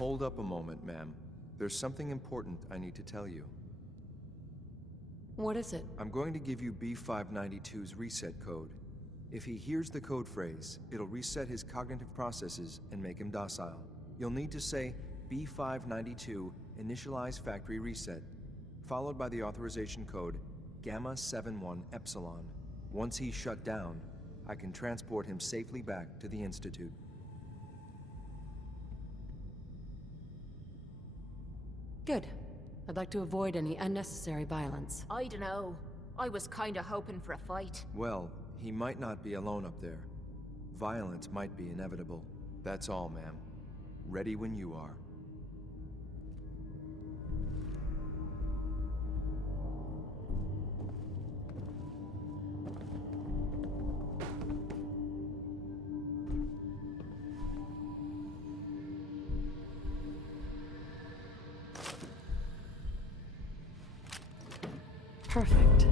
Hold up a moment, ma'am. There's something important I need to tell you. What is it? I'm going to give you B592's reset code. If he hears the code phrase, it'll reset his cognitive processes and make him docile. You'll need to say B592 initialize factory reset, followed by the authorization code Gamma 71 Epsilon. Once he's shut down, I can transport him safely back to the Institute. Good. I'd like to avoid any unnecessary violence. I dunno. I was kinda hoping for a fight. Well, he might not be alone up there. Violence might be inevitable. That's all, ma'am. Ready when you are. Perfect.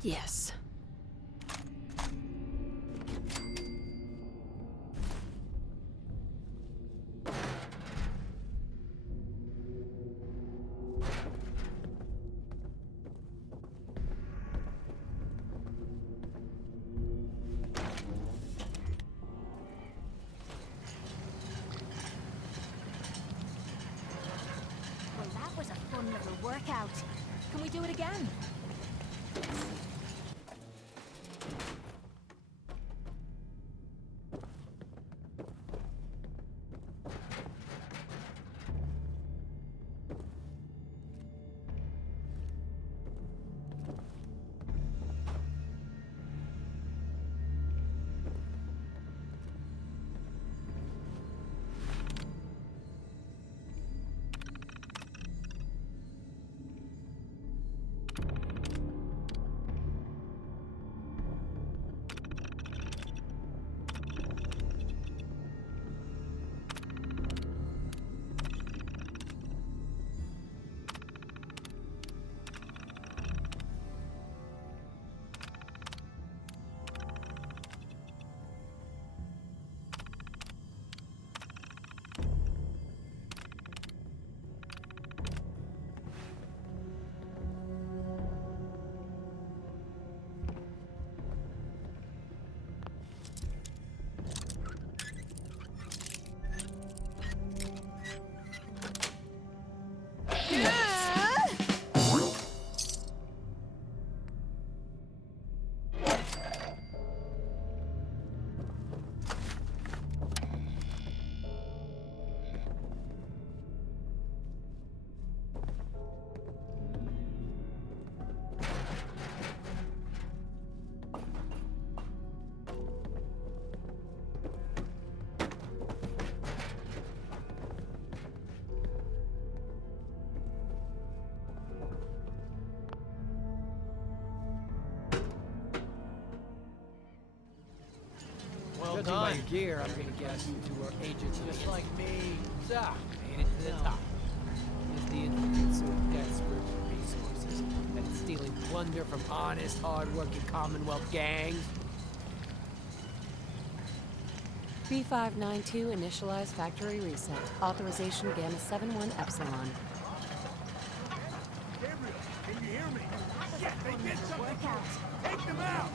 Yes. Well, that was a fun little workout. Can we do it again? Judging by your gear, I'm gonna guess you two are agents just like me. Ah, made it to the top. Is the Institute so desperate for resources that it's stealing plunder from honest, hard-working Commonwealth gangs? B592 initialize factory reset. Authorization Gamma 71 Epsilon. Gabriel, can you hear me? Shit, they did something! Take them out!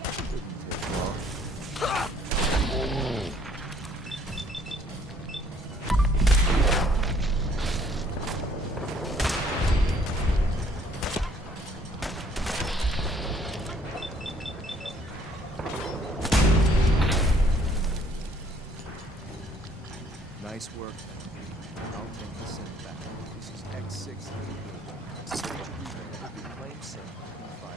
Nice work. I'll take the set back. This is X6. Claim safe. B5.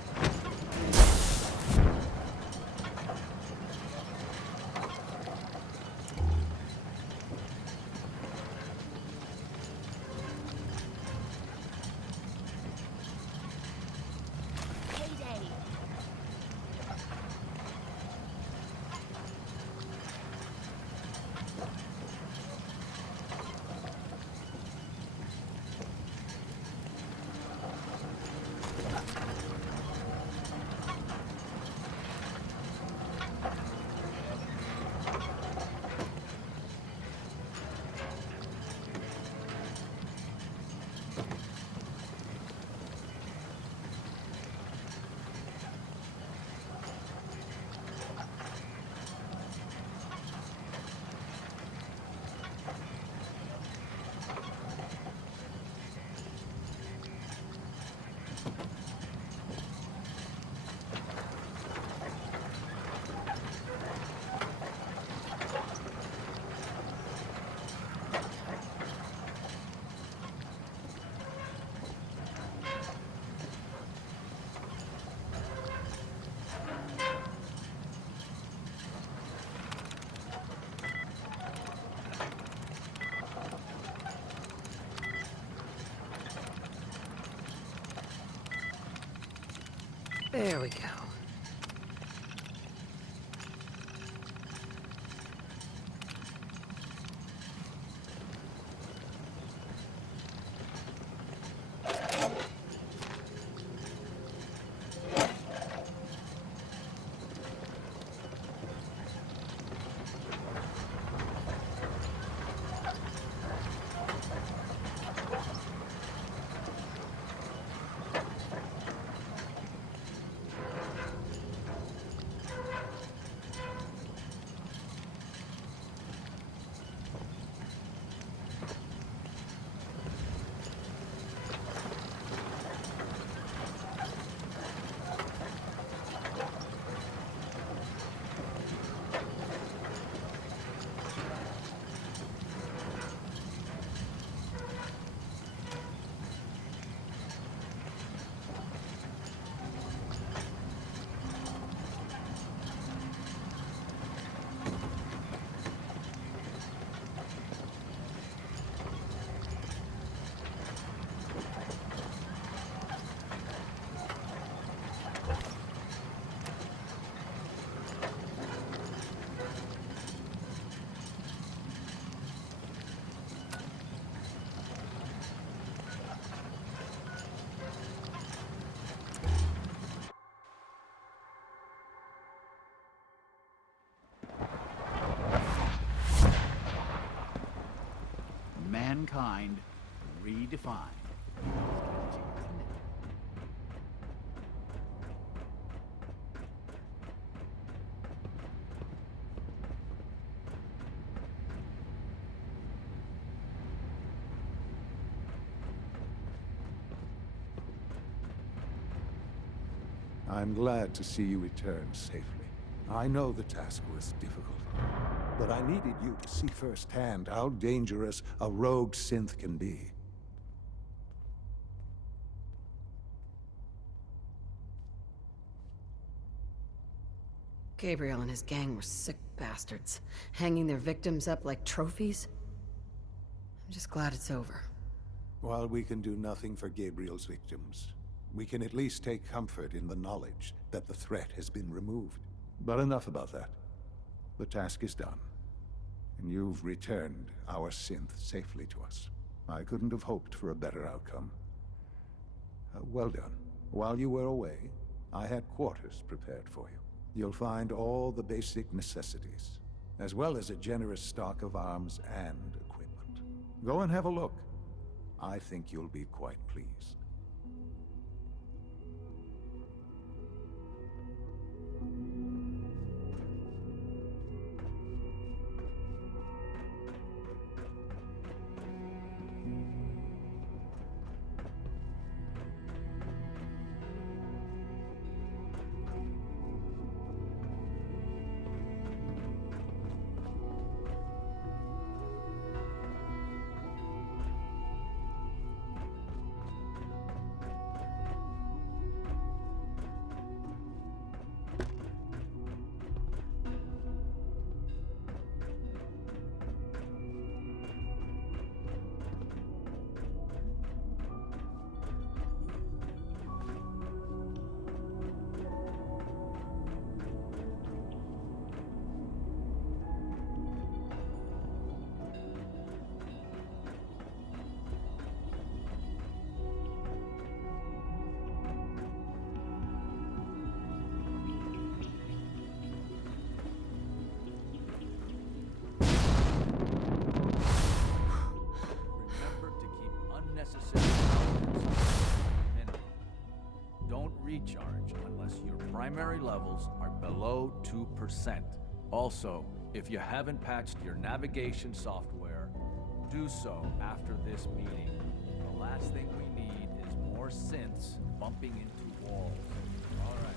There we go. Mankind redefined. I'm glad to see you return safely. I know the task was difficult, but I needed you to see firsthand how dangerous a rogue synth can be. Gabriel and his gang were sick bastards, hanging their victims up like trophies. I'm just glad it's over. While we can do nothing for Gabriel's victims, we can at least take comfort in the knowledge that the threat has been removed. But enough about that. The task is done, and you've returned our synth safely to us. I couldn't have hoped for a better outcome. Well done. While you were away, I had quarters prepared for you. You'll find all the basic necessities, as well as a generous stock of arms and equipment. Go and have a look. I think you'll be quite pleased. Recharge unless your primary levels are below 2%. Also, if you haven't patched your navigation software, do so after this meeting. The last thing we need is more synths bumping into walls. All right.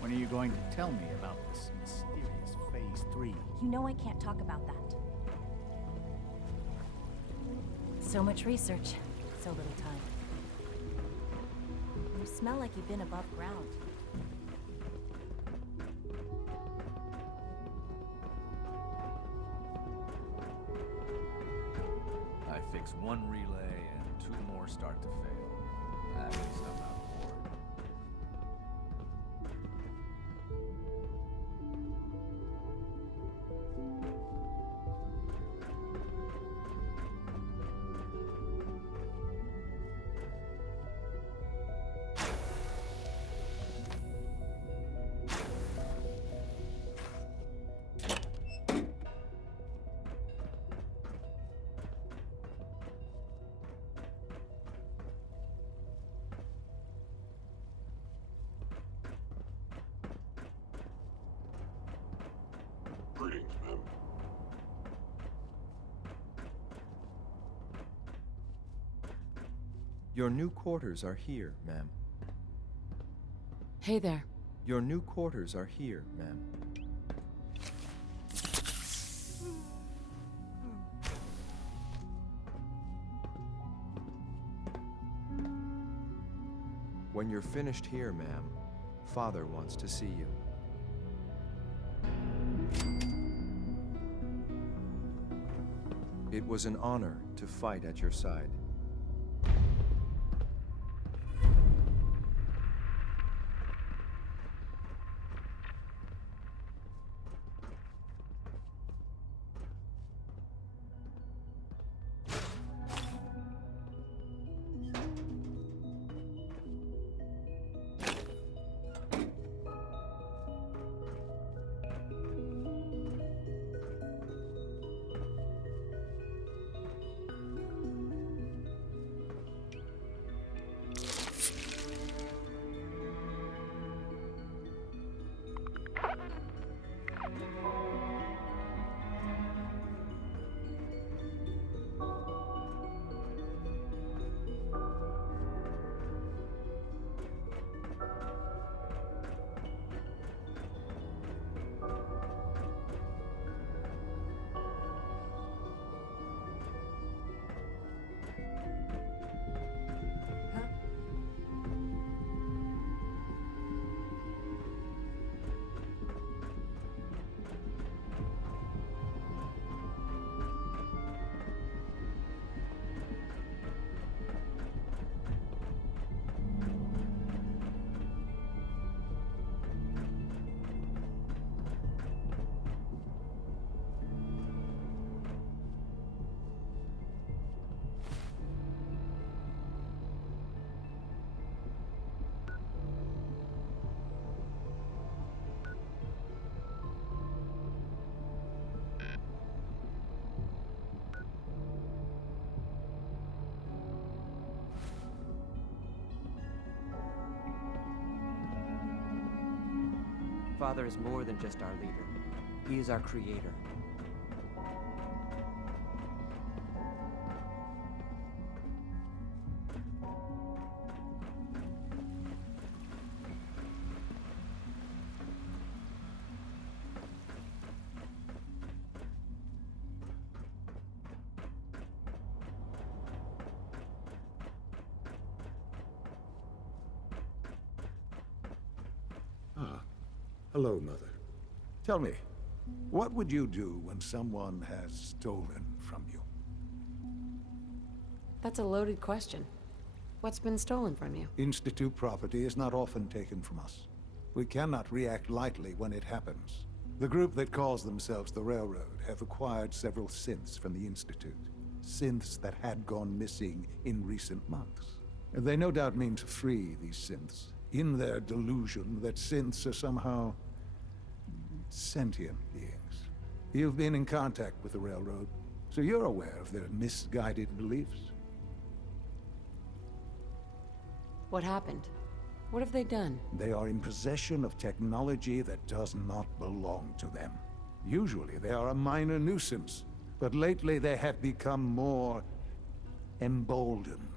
When are you going to tell me about this mysterious Phase 3? You know I can't talk about that. So much research, so little time. I'm smell like you've been above ground. I fix one relay and 2 more start to fail. At least I'm not bored. Greetings, ma'am. Your new quarters are here, ma'am. Hey there. Your new quarters are here, ma'am. When you're finished here, ma'am, Father wants to see you. It was an honor to fight at your side. Father is more than just our leader. He is our creator. Hello, Mother. Tell me, what would you do when someone has stolen from you? That's a loaded question. What's been stolen from you? Institute property is not often taken from us. We cannot react lightly when it happens. The group that calls themselves the Railroad have acquired several synths from the Institute. Synths that had gone missing in recent months. They no doubt mean to free these synths, in their delusion that synths are somehow sentient beings. You've been in contact with the Railroad, so you're aware of their misguided beliefs. What happened? What have they done? They are in possession of technology that does not belong to them. Usually they are a minor nuisance, but lately they have become more emboldened.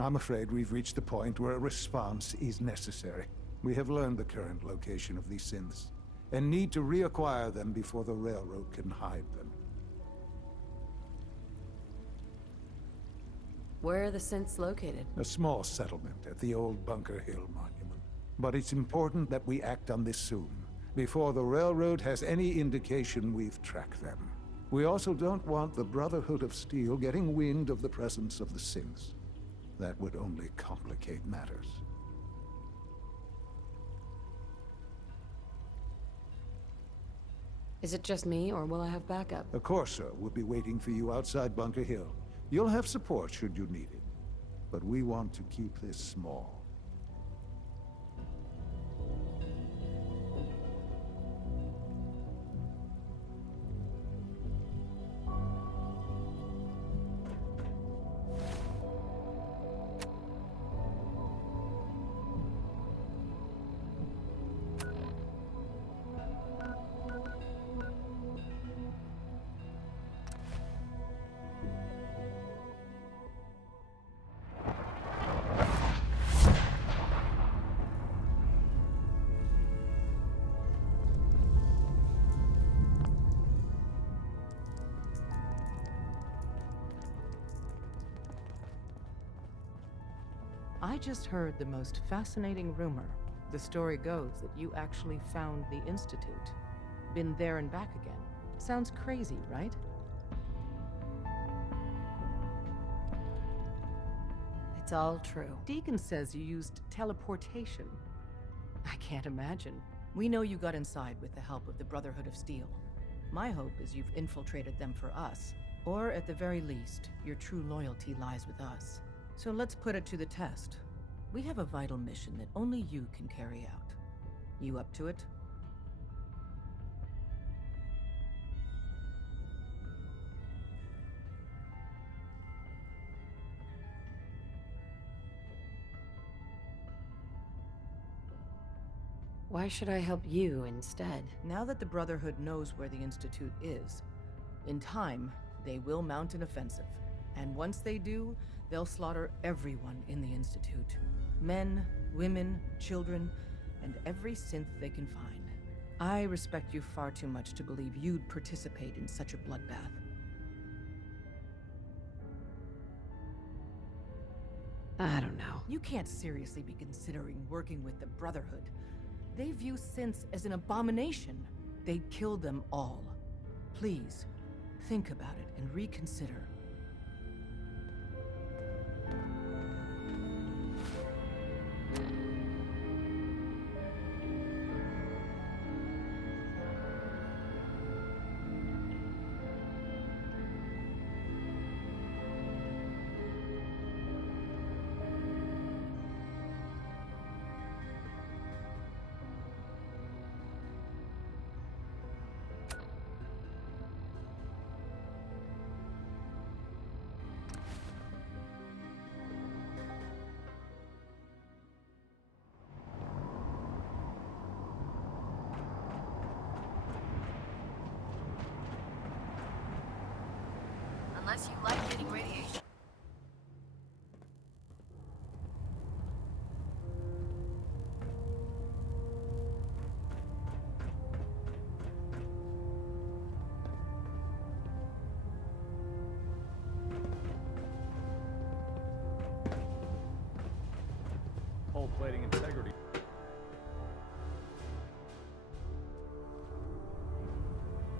I'm afraid we've reached the point where a response is necessary. We have learned the current location of these synths, and need to reacquire them before the Railroad can hide them. Where are the synths located? A small settlement at the old Bunker Hill monument. But it's important that we act on this soon, before the railroad has any indication we've tracked them. We also don't want the Brotherhood of Steel getting wind of the presence of the synths. That would only complicate matters. Is it just me, or will I have backup? A Corsa will be waiting for you outside Bunker Hill. You'll have support should you need it. But we want to keep this small. I just heard the most fascinating rumor. The story goes that you actually found the Institute. Been there and back again. Sounds crazy, right? It's all true. Deacon says you used teleportation. I can't imagine. We know you got inside with the help of the Brotherhood of Steel. My hope is you've infiltrated them for us. Or at the very least, your true loyalty lies with us. So let's put it to the test. We have a vital mission that only you can carry out. You up to it? Why should I help you instead? Now that the Brotherhood knows where the Institute is, in time, they will mount an offensive. And once they do, they'll slaughter everyone in the Institute. Men, women, children, and every synth they can find. I respect you far too much to believe you'd participate in such a bloodbath. I don't know. You can't seriously be considering working with the Brotherhood. They view synths as an abomination. They'd kill them all. Please, think about it and reconsider. Unless you like getting radiation. Hull plating integrity.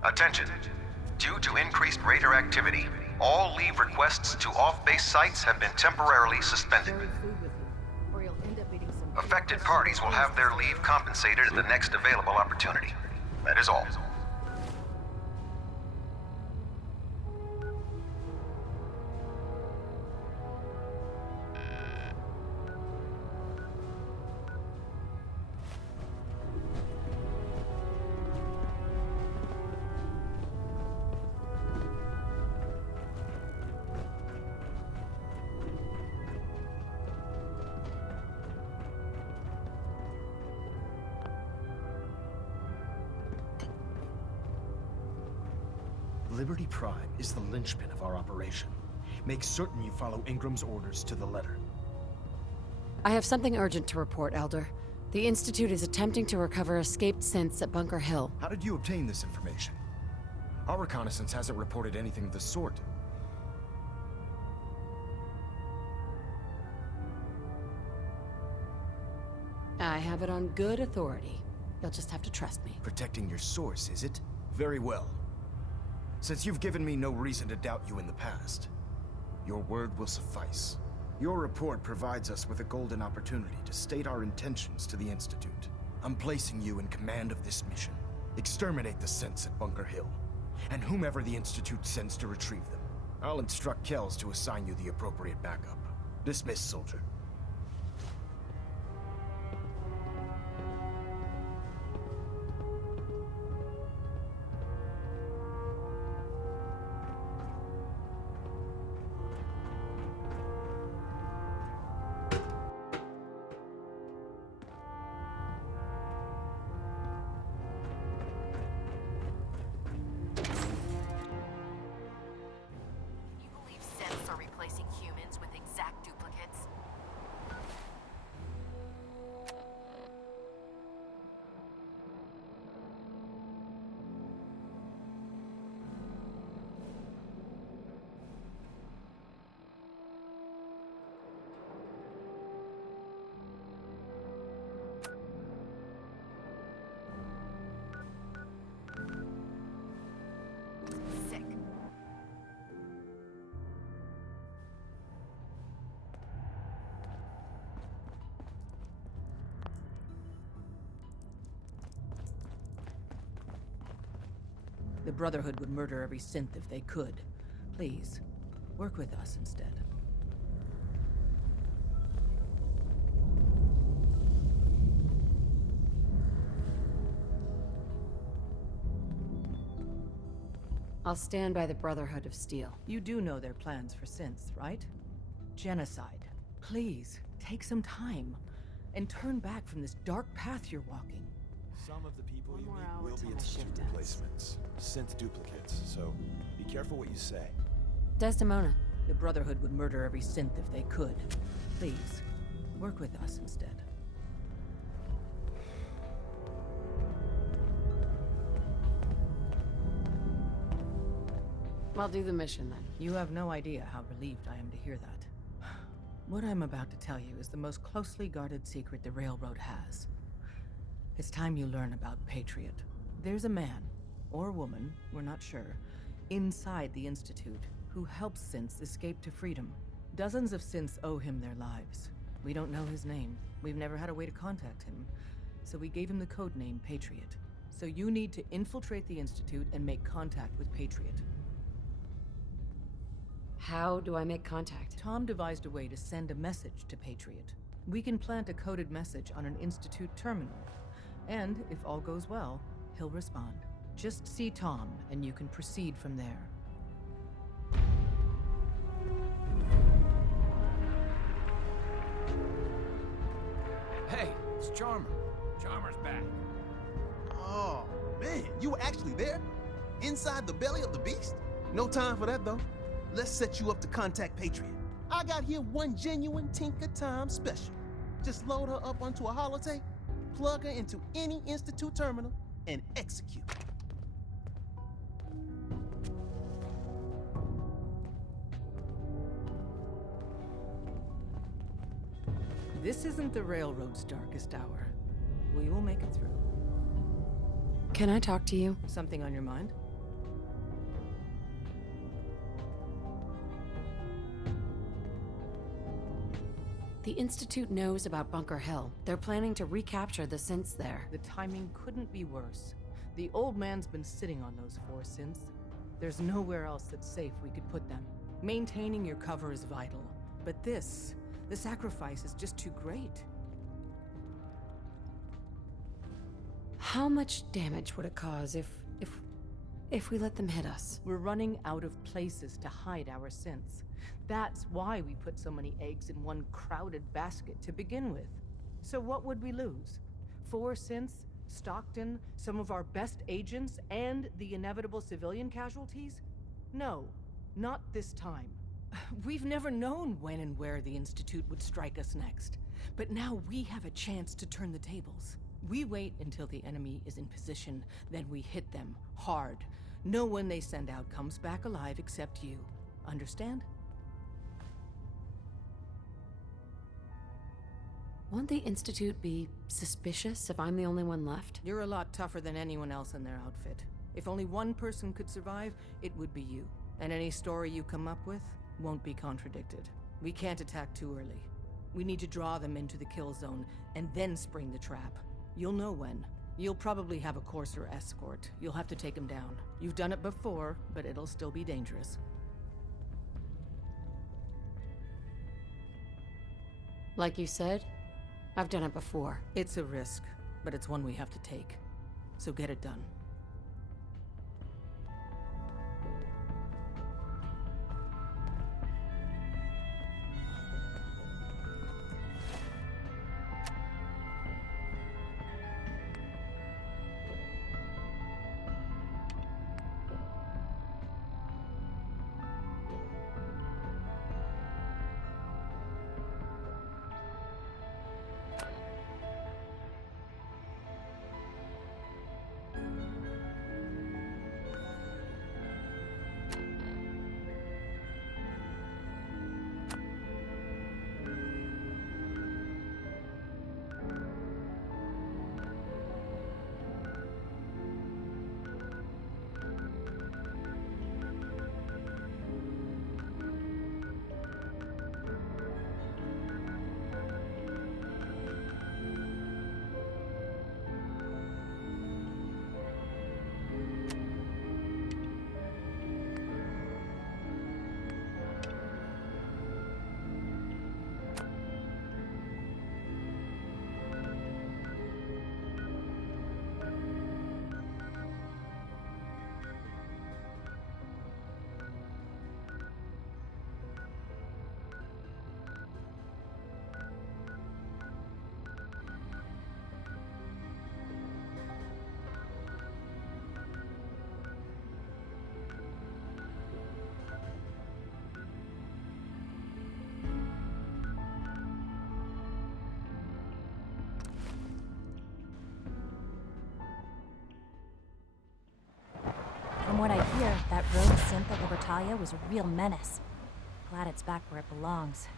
Attention. Due to increased raider activity, all leave requests to off-base sites have been temporarily suspended. Affected parties will have their leave compensated at the next available opportunity. That is all. Liberty Prime is the linchpin of our operation. Make certain you follow Ingram's orders to the letter. I have something urgent to report, Elder. The Institute is attempting to recover escaped synths at Bunker Hill. How did you obtain this information? Our reconnaissance hasn't reported anything of the sort. I have it on good authority. You'll just have to trust me. Protecting your source, is it? Very well. Since you've given me no reason to doubt you in the past, your word will suffice. Your report provides us with a golden opportunity to state our intentions to the Institute. I'm placing you in command of this mission. Exterminate the synths at Bunker Hill, and whomever the Institute sends to retrieve them. I'll instruct Kells to assign you the appropriate backup. Dismissed, soldier. The Brotherhood would murder every synth if they could. Please, work with us instead. I'll stand by the Brotherhood of Steel. You do know their plans for synths, right? Genocide. Please, take some time, and turn back from this dark path you're walking. Some of the people you meet will be institute replacements, synth duplicates, so be careful what you say. Desdemona. The Brotherhood would murder every synth if they could. Please, work with us instead. I'll do the mission then. You have no idea how relieved I am to hear that. What I'm about to tell you is the most closely guarded secret the Railroad has. It's time you learn about Patriot. There's a man, or woman, we're not sure, inside the Institute who helps synths escape to freedom. Dozens of synths owe him their lives. We don't know his name. We've never had a way to contact him. So we gave him the code name Patriot. So you need to infiltrate the Institute and make contact with Patriot. How do I make contact? Tom devised a way to send a message to Patriot. We can plant a coded message on an Institute terminal. And, if all goes well, he'll respond. Just see Tom, and you can proceed from there. Hey, it's Charmer. Charmer's back. Oh, man, you were actually there? Inside the belly of the beast? No time for that, though. Let's set you up to contact Patriot. I got here one genuine Tinker Time special. Just load her up onto a holotape, plug her into any Institute terminal, and execute. This isn't the Railroad's darkest hour. We will make it through. Can I talk to you? Something on your mind? The Institute knows about Bunker Hill. They're planning to recapture the synths there. The timing couldn't be worse. The old man's been sitting on those 4 synths. There's nowhere else that's safe we could put them. Maintaining your cover is vital. But the sacrifice is just too great. How much damage would it cause if we let them hit us? We're running out of places to hide our synths. That's why we put so many eggs in one crowded basket to begin with. So what would we lose? 4 synths, Stockton, some of our best agents, and the inevitable civilian casualties? No, not this time. We've never known when and where the Institute would strike us next. But now we have a chance to turn the tables. We wait until the enemy is in position, then we hit them hard. No one they send out comes back alive except you. Understand? Won't the Institute be suspicious if I'm the only one left? You're a lot tougher than anyone else in their outfit. If only one person could survive, it would be you. And any story you come up with won't be contradicted. We can't attack too early. We need to draw them into the kill zone, and then spring the trap. You'll know when. You'll probably have a Courser escort. You'll have to take him down. You've done it before, but it'll still be dangerous. Like you said, I've done it before. It's a risk, but it's one we have to take. So get it done. From what I hear, that rogue synth at Libertalia was a real menace. Glad it's back where it belongs.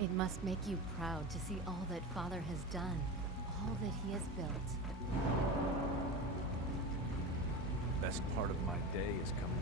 It must make you proud to see all that Father has done, all that he has built. Best part of my day is coming.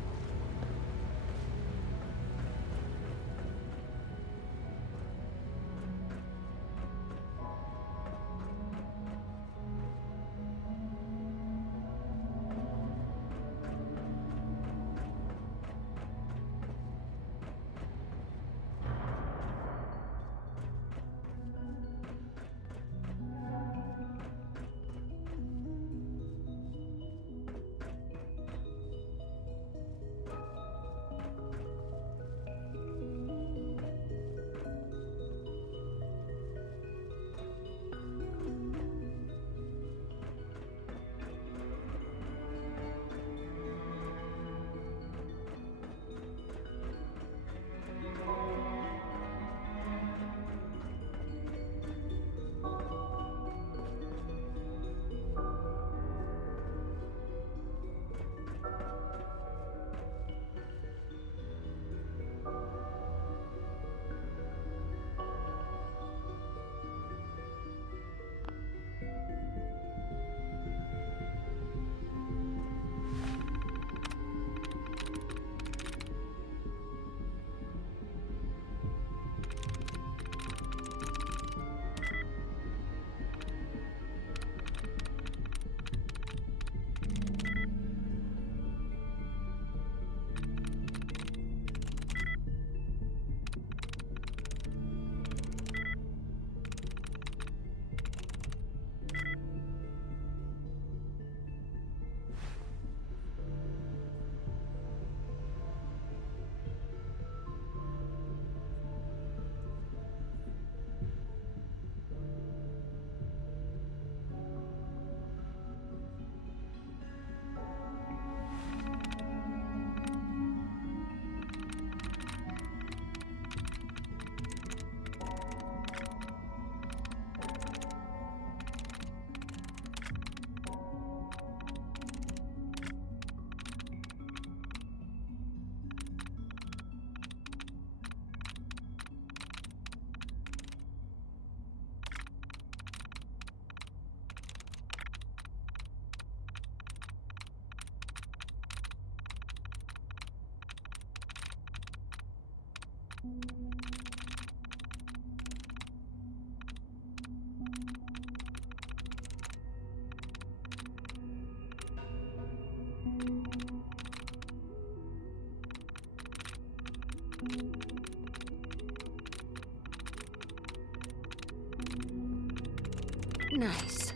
Nice.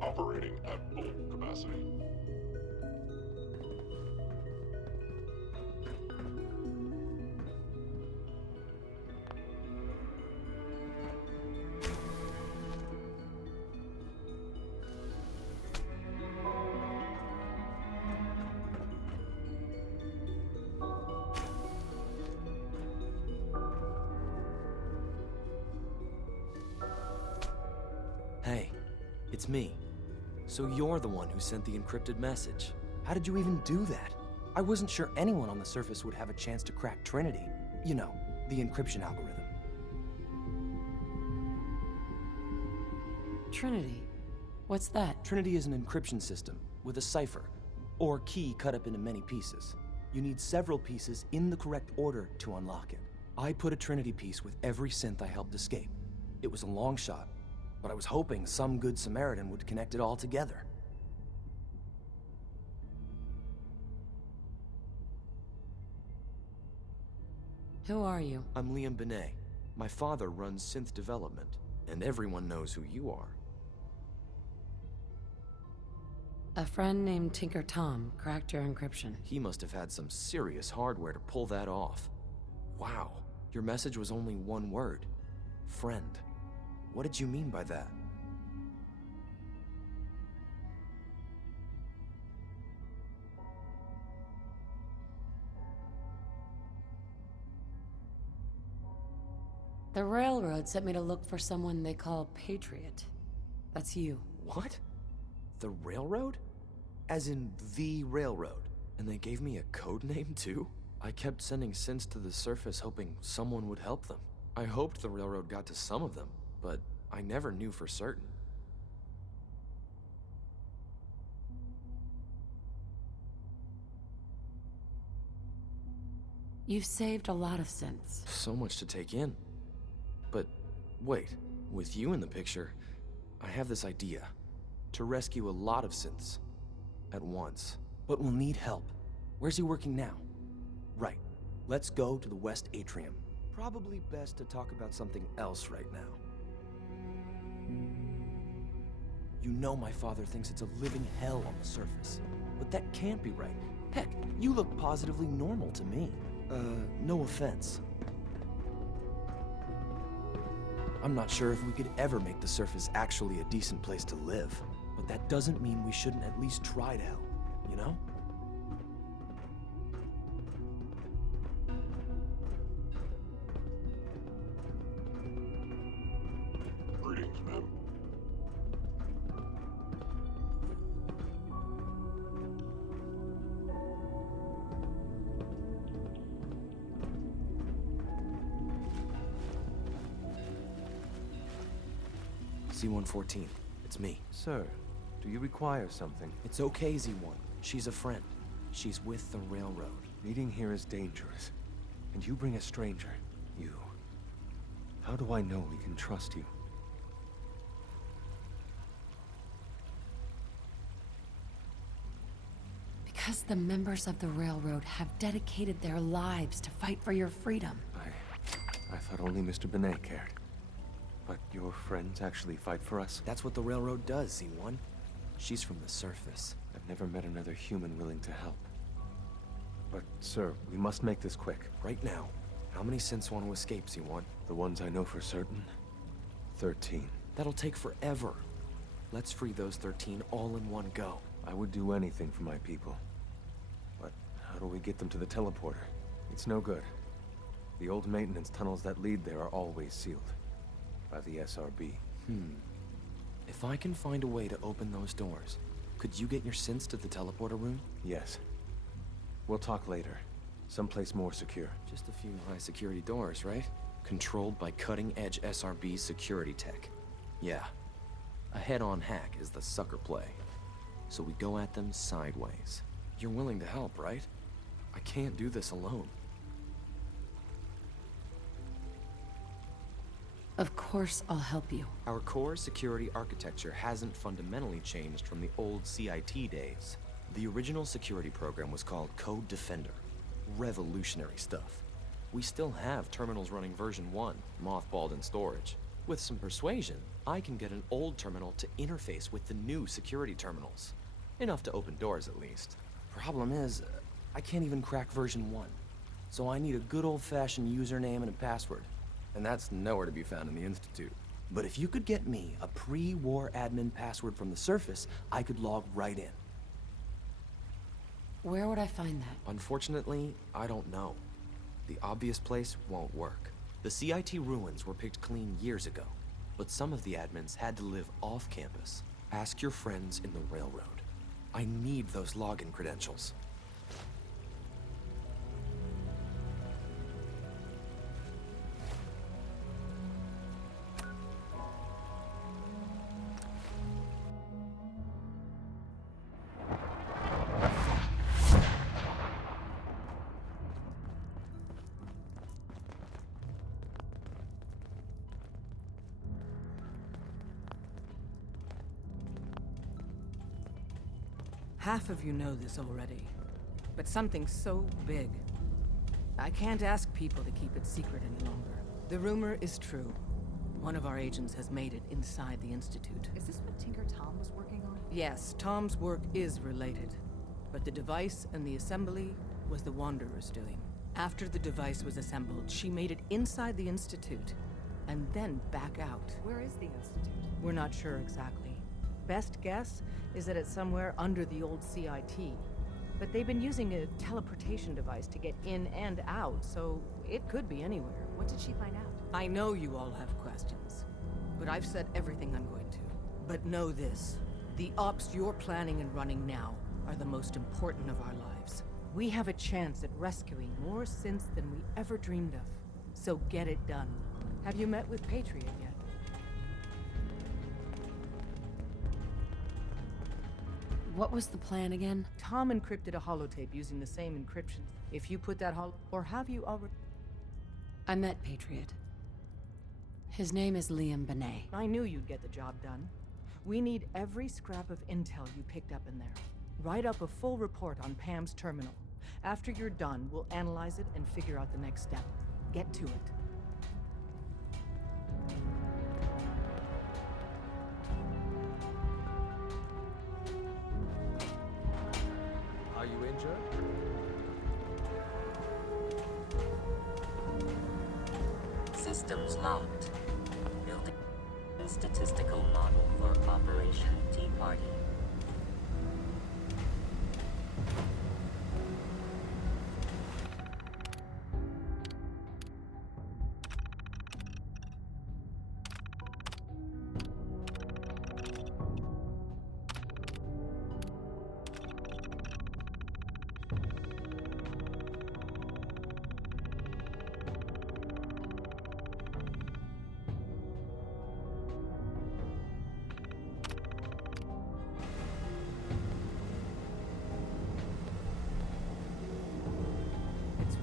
Operating at full capacity. Hey, it's me. So you're the one who sent the encrypted message. How did you even do that? I wasn't sure anyone on the surface would have a chance to crack Trinity. You know, the encryption algorithm. Trinity? What's that? Trinity is an encryption system with a cipher, or key cut up into many pieces. You need several pieces in the correct order to unlock it. I put a Trinity piece with every synth I helped escape. It was a long shot, but I was hoping some good Samaritan would connect it all together. Who are you? I'm Liam Benet. My father runs synth development, and everyone knows who you are. A friend named Tinker Tom cracked your encryption. He must have had some serious hardware to pull that off. Wow, your message was only one word. Friend. What did you mean by that? The Railroad sent me to look for someone they call Patriot. That's you. What? The Railroad? As in the Railroad? And they gave me a code name too? I kept sending synths to the surface hoping someone would help them. I hoped the Railroad got to some of them, but I never knew for certain. You've saved a lot of synths. So much to take in. But wait, with you in the picture, I have this idea. To rescue a lot of synths at once. But we'll need help. Where's he working now? Right. Let's go to the West Atrium. Probably best to talk about something else right now. You know my father thinks it's a living hell on the surface. But that can't be right. Heck, you look positively normal to me. No offense. I'm not sure if we could ever make the surface actually a decent place to live. But that doesn't mean we shouldn't at least try to help, you know? Greetings, ma'am. C-114, it's me. Sir, do you require something? It's okay, Z1. She's a friend. She's with the Railroad. Meeting here is dangerous. And you bring a stranger. You. How do I know we can trust you? Because the members of the Railroad have dedicated their lives to fight for your freedom. I thought only Mr. Benet cared. But your friends actually fight for us? That's what the Railroad does, Z1. She's from the surface. I've never met another human willing to help. But, sir, we must make this quick. Right now, how many synths want to escape, Z1? The ones I know for certain? 13. That'll take forever. Let's free those 13 all in one go. I would do anything for my people. But how do we get them to the teleporter? It's no good. The old maintenance tunnels that lead there are always sealed. By the SRB. If I can find a way to open those doors, could you get your synths to the teleporter room? Yes. We'll talk later. Someplace more secure. Just a few high-security doors, right? Controlled by cutting-edge SRB security tech. Yeah. A head-on hack is the sucker play. So we go at them sideways. You're willing to help, right? I can't do this alone. Of course I'll help you. Our core security architecture hasn't fundamentally changed from the old CIT days. The original security program was called Code Defender. Revolutionary stuff. We still have terminals running version 1, mothballed in storage. With some persuasion, I can get an old terminal to interface with the new security terminals. Enough to open doors, at least. Problem is, I can't even crack version 1. So I need a good old-fashioned username and a password. And that's nowhere to be found in the Institute. But if you could get me a pre-war admin password from the surface, I could log right in. Where would I find that? Unfortunately, I don't know. The obvious place won't work. The CIT ruins were picked clean years ago, but some of the admins had to live off campus. Ask your friends in the Railroad. I need those login credentials. Half of you know this already, but something so big. I can't ask people to keep it secret any longer. The rumor is true. One of our agents has made it inside the Institute. Is this what Tinker Tom was working on? Yes, Tom's work is related, but the device and the assembly was the Wanderer's doing. After the device was assembled, she made it inside the Institute, and then back out. Where is the Institute? We're not sure exactly. Best guess is that it's somewhere under the old CIT. But they've been using a teleportation device to get in and out, so it could be anywhere. What did she find out? I know you all have questions, but I've said everything I'm going to. But know this, the ops you're planning and running now are the most important of our lives. We have a chance at rescuing more synths than we ever dreamed of. So get it done. Have you met with Patriot yet? What was the plan again? Tom encrypted a holotape using the same encryption. If you put that or have you already? I met Patriot. His name is Liam Benet. I knew you'd get the job done. We need every scrap of intel you picked up in there. Write up a full report on Pam's terminal. After you're done, we'll analyze it and figure out the next step. Get to it. Are you injured? Systems locked. Building statistical model for Operation Tea Party.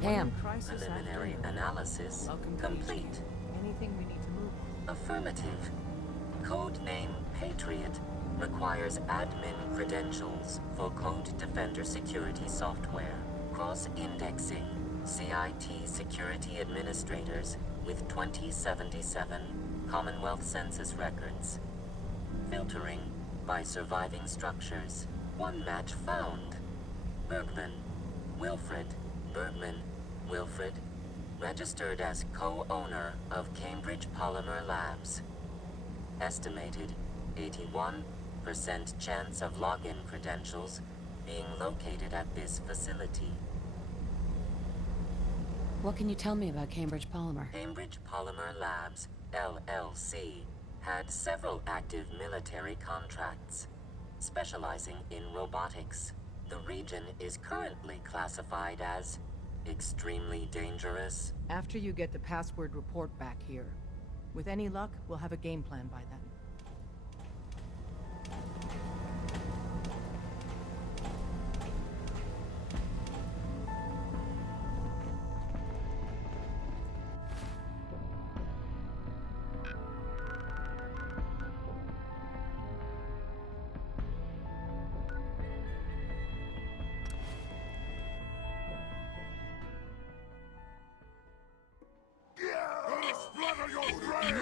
Pam. Preliminary analysis complete. Anything we need to move on? Affirmative. Codename Patriot requires admin credentials for Code Defender security software. Cross-indexing CIT security administrators with 2077 Commonwealth Census records. Filtering by surviving structures. One match found. Bergman. Wilfred. Bergman. Wilfred, registered as co-owner of Cambridge Polymer Labs. Estimated 81% chance of login credentials being located at this facility. What can you tell me about Cambridge Polymer? Cambridge Polymer Labs, LLC, had several active military contracts, specializing in robotics. The region is currently classified as extremely dangerous. After you get the password report back here. With any luck, we'll have a game plan by then. Splatter your brain!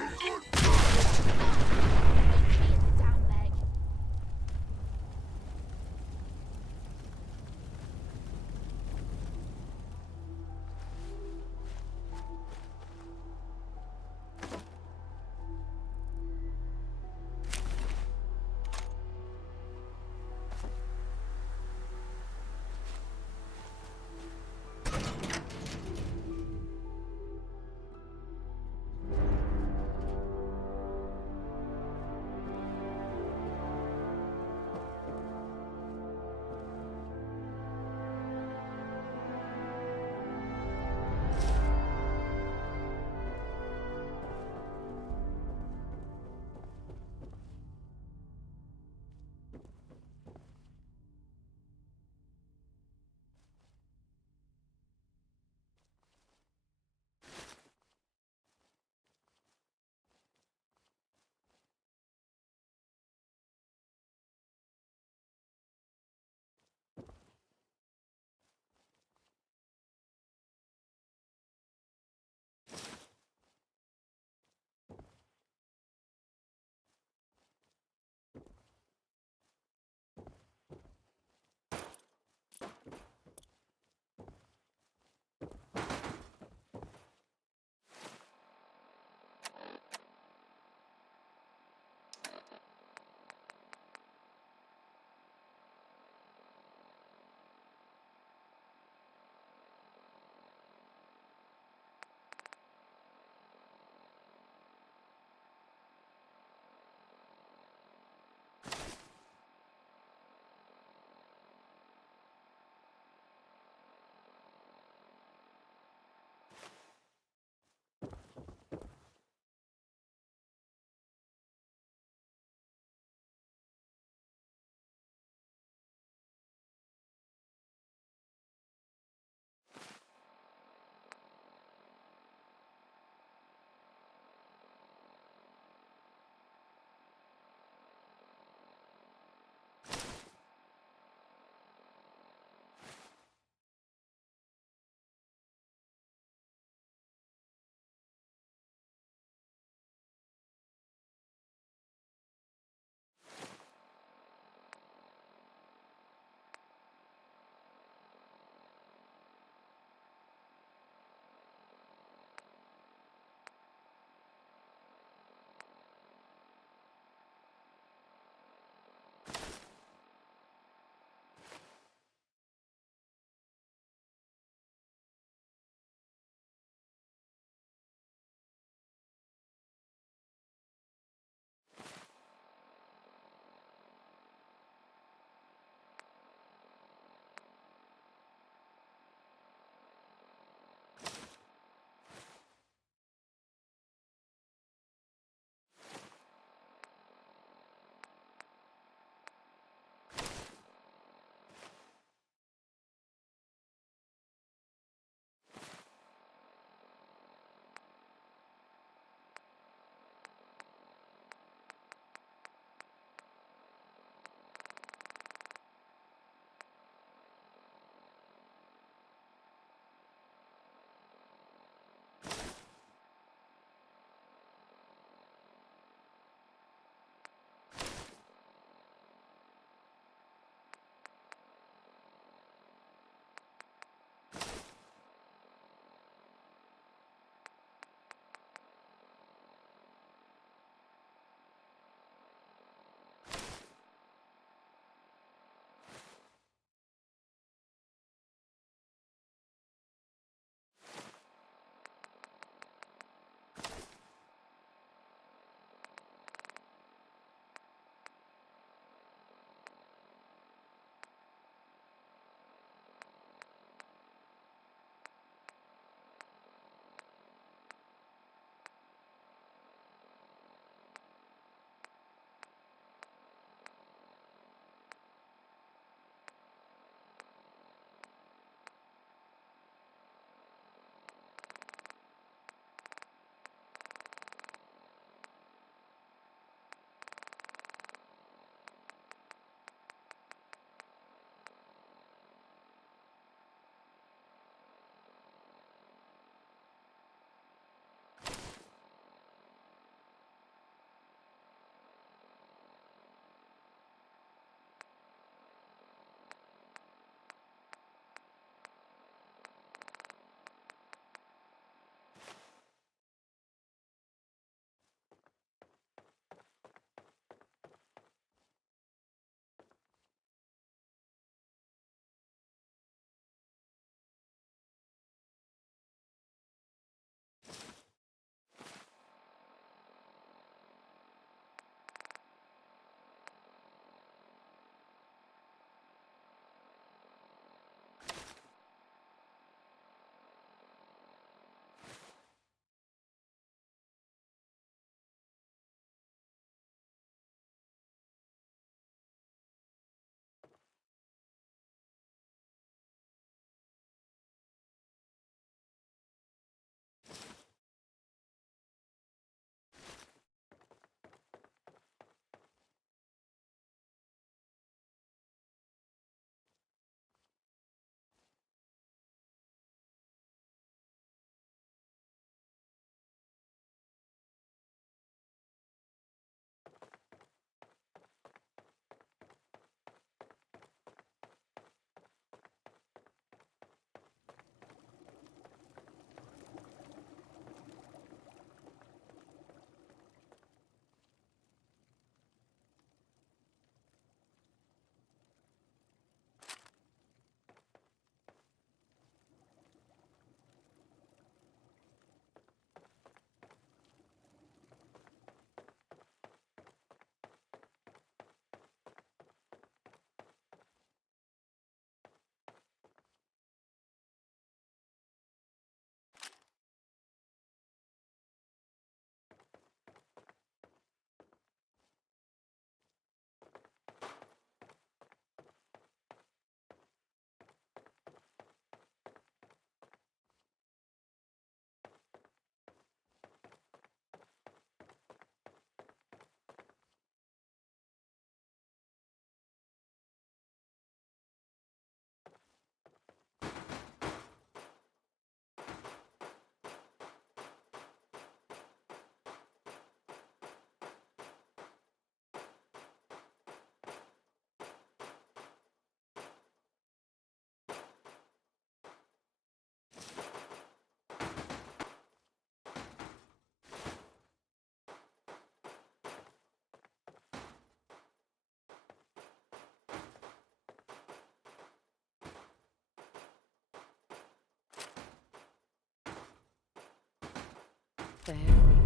Very